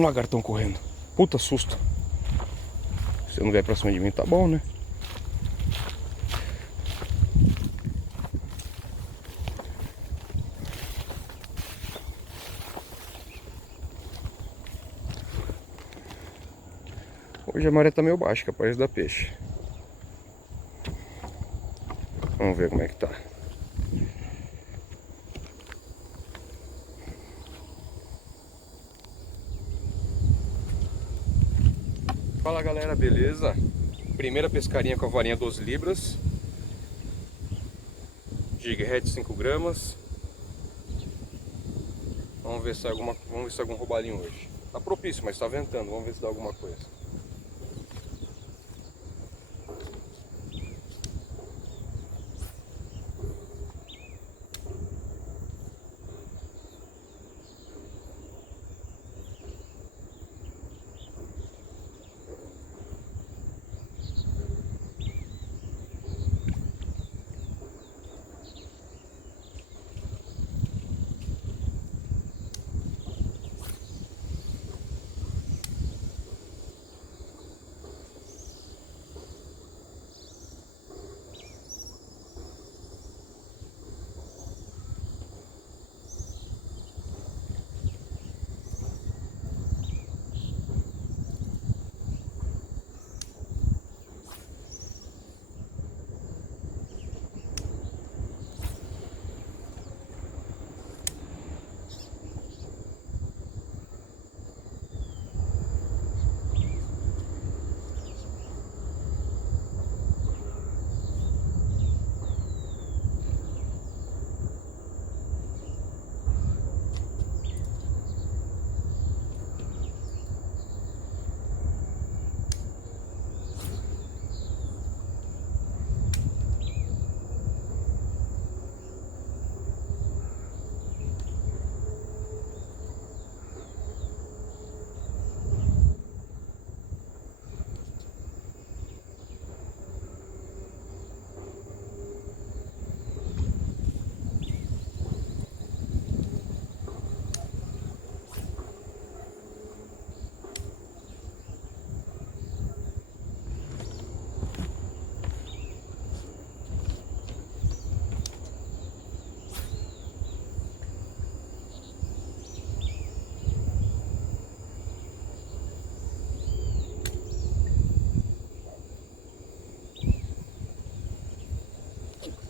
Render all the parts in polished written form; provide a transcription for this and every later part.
Um lagartão correndo. Puta susto. Se não vier pra cima de mim, tá bom, né? Hoje a maré tá meio baixa, capaz de dar peixe. Vamos ver como é que tá. Fala galera, beleza? Primeira pescarinha com a varinha 12 libras. Jig head 5 gramas. Vamos ver se é algum robalinho hoje. Tá propício, mas tá ventando. Vamos ver se dá alguma coisa.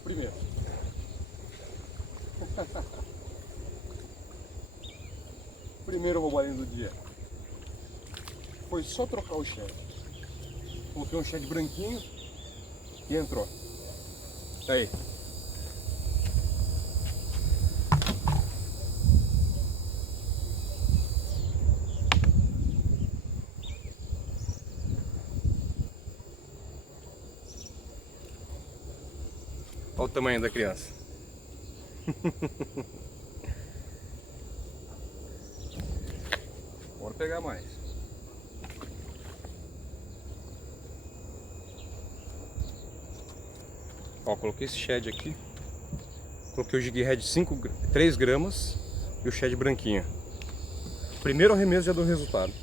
Primeiro. Primeiro roubalinho do dia. Foi só trocar o shed. Coloquei um shed branquinho e entrou. Aí. Olha o tamanho da criança. Bora pegar mais. Ó, coloquei esse shed aqui. Coloquei o jig head 3 gramas e o shed branquinho. Primeiro arremesso já deu resultado.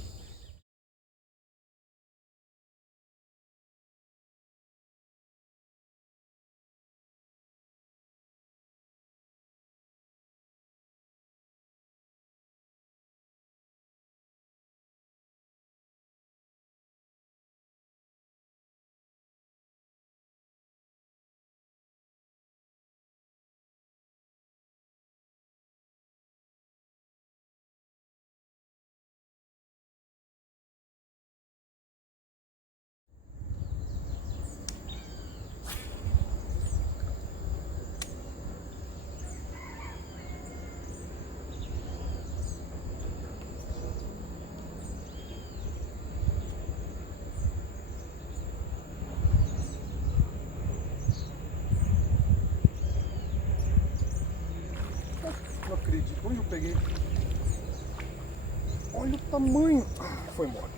Não acredito. Onde eu peguei? Olha o tamanho. Foi embora.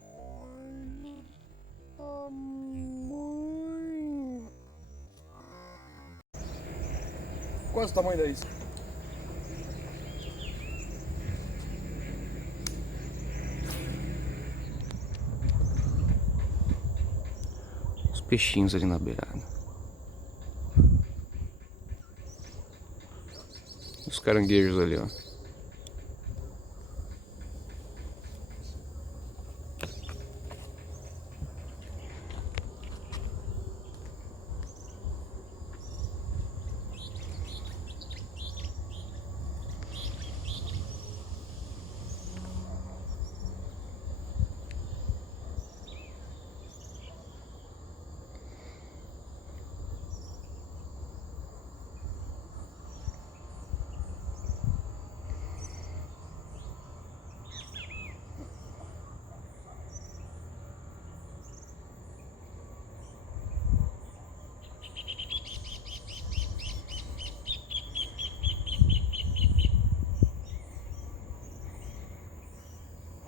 Olha o tamanho. Quase o tamanho da isca. peixinhos ali na beirada. Os caranguejos ali, ó.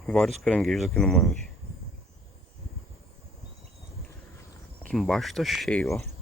Vários caranguejos aqui no mangue. Aqui embaixo tá cheio, ó.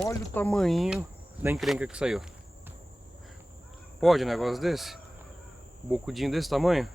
Olha o tamanho da encrenca que saiu. Pode um negócio desse? Bocudinho desse tamanho?